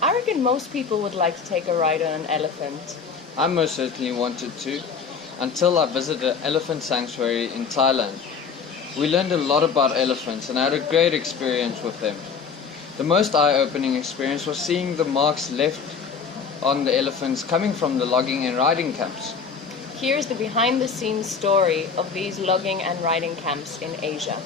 I reckon most people would like to take a ride on an elephant. I most certainly wanted to, until I visited an elephant sanctuary in Thailand. We learned a lot about elephants and I had a great experience with them. The most eye-opening experience was seeing the marks left on the elephants coming from the logging and riding camps. Here's the behind-the-scenes story of these logging and riding camps in Asia.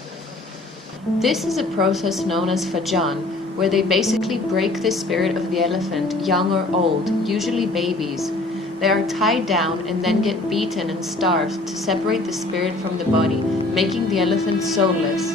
This is a process known as fajan, where they basically break the spirit of the elephant, young or old, usually babies. They are tied down and then get beaten and starved to separate the spirit from the body, making the elephant soulless.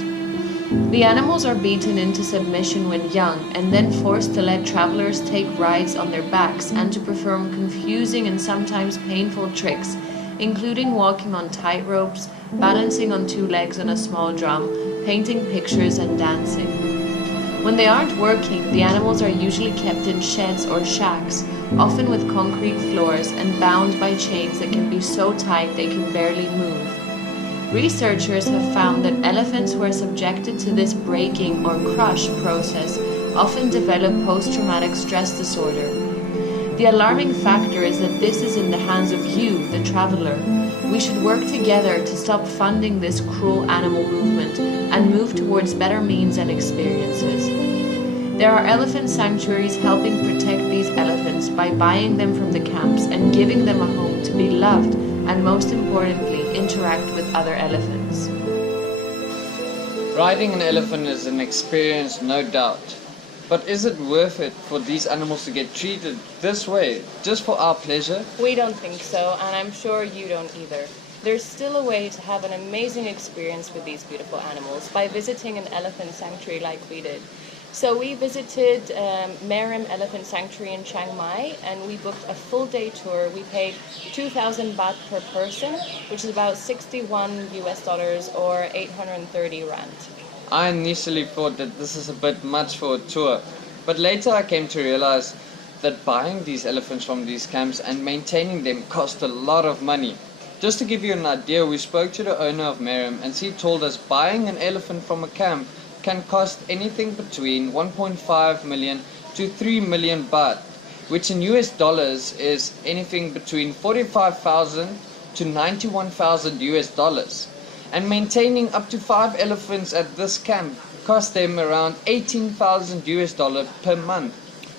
The animals are beaten into submission when young and then forced to let travelers take rides on their backs and to perform confusing and sometimes painful tricks, including walking on tight ropes, balancing on two legs on a small drum, painting pictures and dancing. When they aren't working, the animals are usually kept in sheds or shacks, often with concrete floors and bound by chains that can be so tight they can barely move. Researchers have found that elephants who are subjected to this breaking or crush process often develop post-traumatic stress disorder. The alarming factor is that this is in the hands of you, the traveler. We should work together to stop funding this cruel animal movement and move towards better means and experiences. There are elephant sanctuaries helping protect these elephants by buying them from the camps and giving them a home to be loved and, most importantly, interact with other elephants. Riding an elephant is an experience, no doubt. But is it worth it for these animals to get treated this way, just for our pleasure? We don't think so, and I'm sure you don't either. There's still a way to have an amazing experience with these beautiful animals by visiting an elephant sanctuary like we did. So we visited MAERIM Elephant Sanctuary in Chiang Mai, and we booked a full day tour. We paid 2,000 baht per person, which is about $61 or 830 rand. I initially thought that this is a bit much for a tour, but later I came to realize that buying these elephants from these camps and maintaining them cost a lot of money. Just to give you an idea, we spoke to the owner of MAERIM and she told us buying an elephant from a camp can cost anything between 1.5 million to 3 million baht, which in US dollars is anything between 45,000 to 91,000 US dollars. And maintaining up to 5 elephants at this camp cost them around 18,000 US dollars per month.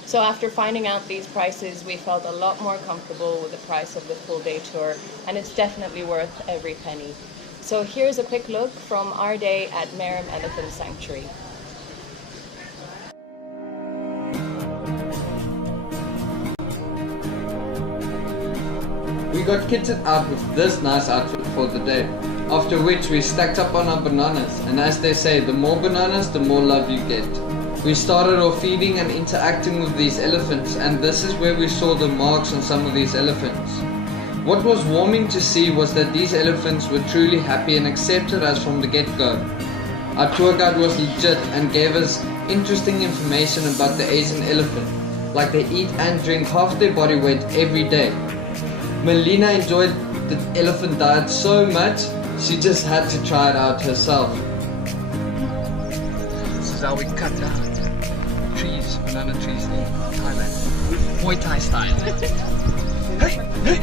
So after finding out these prices, we felt a lot more comfortable with the price of the full day tour, and it's definitely worth every penny. So here's a quick look from our day at MAERIM Elephant Sanctuary. We got kitted out with this nice outfit for the day, after which we stacked up on our bananas, and as they say, the more bananas, the more love you get. We started off feeding and interacting with these elephants, and this is where we saw the marks on some of these elephants. What was warming to see was that these elephants were truly happy and accepted us from the get-go. Our tour guide was legit and gave us interesting information about the Asian elephant, like they eat and drink half their body weight every day. Melina enjoyed the elephant diet so much, she just had to try it out herself. This is how we cut down trees, banana trees in Thailand. Muay Thai style. Hey! Hey!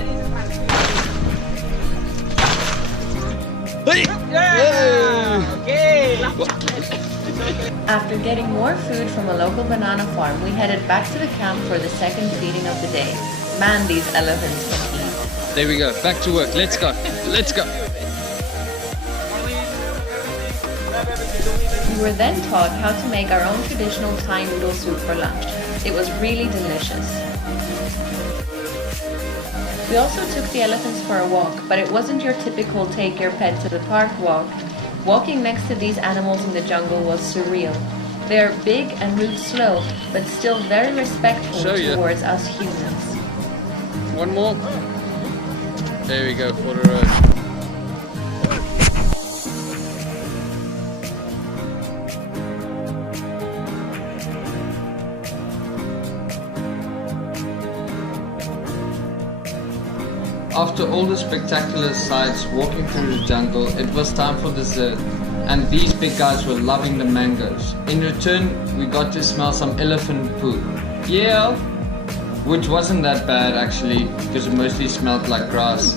Hey! Yeah! Okay! After getting more food from a local banana farm, we headed back to the camp for the second feeding of the day. Man, these elephants can eat. There we go, back to work, let's go, let's go. We were then taught how to make our own traditional Thai noodle soup for lunch. It was really delicious. We also took the elephants for a walk, but it wasn't your typical take your pet to the park walk. Walking next to these animals in the jungle was surreal. They are big and move slow, but still very respectful towards us humans. One more. There we go, for the road. After all the spectacular sights walking through the jungle, it was time for dessert, and these big guys were loving the mangoes. In return, we got to smell some elephant poo. Yeah. Which wasn't that bad actually, because it mostly smelled like grass.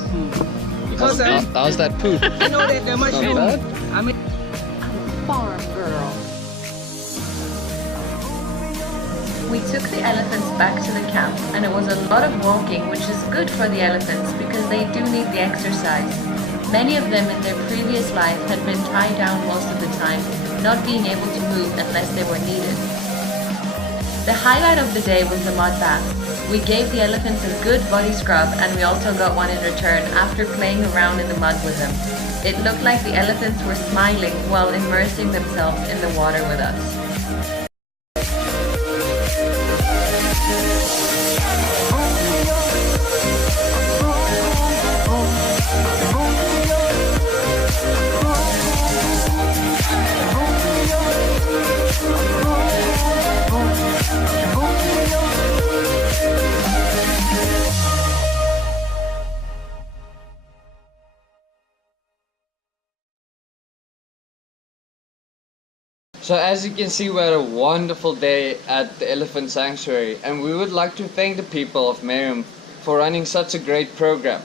Because How's that poop? I know that the mushroom. bad. I mean, Farm girl. We took the elephants back to the camp, and it was a lot of walking, which is good for the elephants because they do need the exercise. Many of them in their previous life had been tied down most of the time, not being able to move unless they were needed. The highlight of the day was the mud bath. We gave the elephants a good body scrub, and we also got one in return after playing around in the mud with them. It looked like the elephants were smiling while immersing themselves in the water with us. So as you can see, we had a wonderful day at the Elephant Sanctuary, and we would like to thank the people of MAERIM for running such a great program.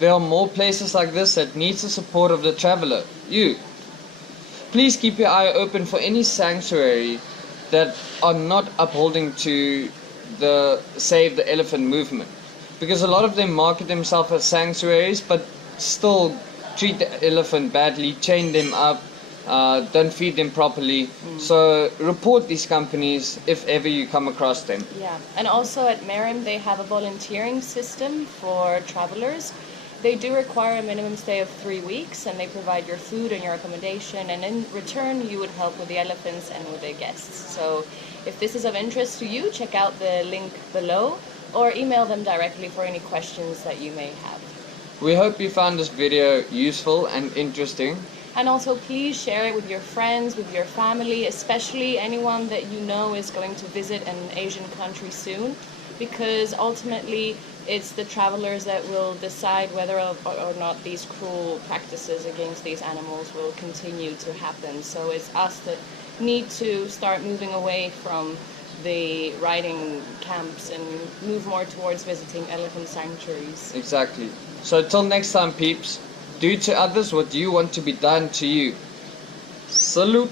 There are more places like this that needs the support of the traveler, you. Please keep your eye open for any sanctuary that are not upholding to the Save the Elephant movement, because a lot of them market themselves as sanctuaries but still treat the elephant badly, chain them up, don't feed them properly. So report these companies if ever you come across them. Yeah, and also at MAERIM they have a volunteering system for travelers. They do require a minimum stay of 3 weeks, and they provide your food and your accommodation, and in return you would help with the elephants and with their guests. So if this is of interest to you, check out the link below or email them directly for any questions that you may have. We hope you found this video useful and interesting. And also please share it with your friends, with your family, especially anyone that you know is going to visit an Asian country soon, because ultimately it's the travelers that will decide whether or not these cruel practices against these animals will continue to happen. So it's us that need to start moving away from the riding camps and move more towards visiting elephant sanctuaries. Exactly. So till next time, peeps, do to others what you want to be done to you. Salute.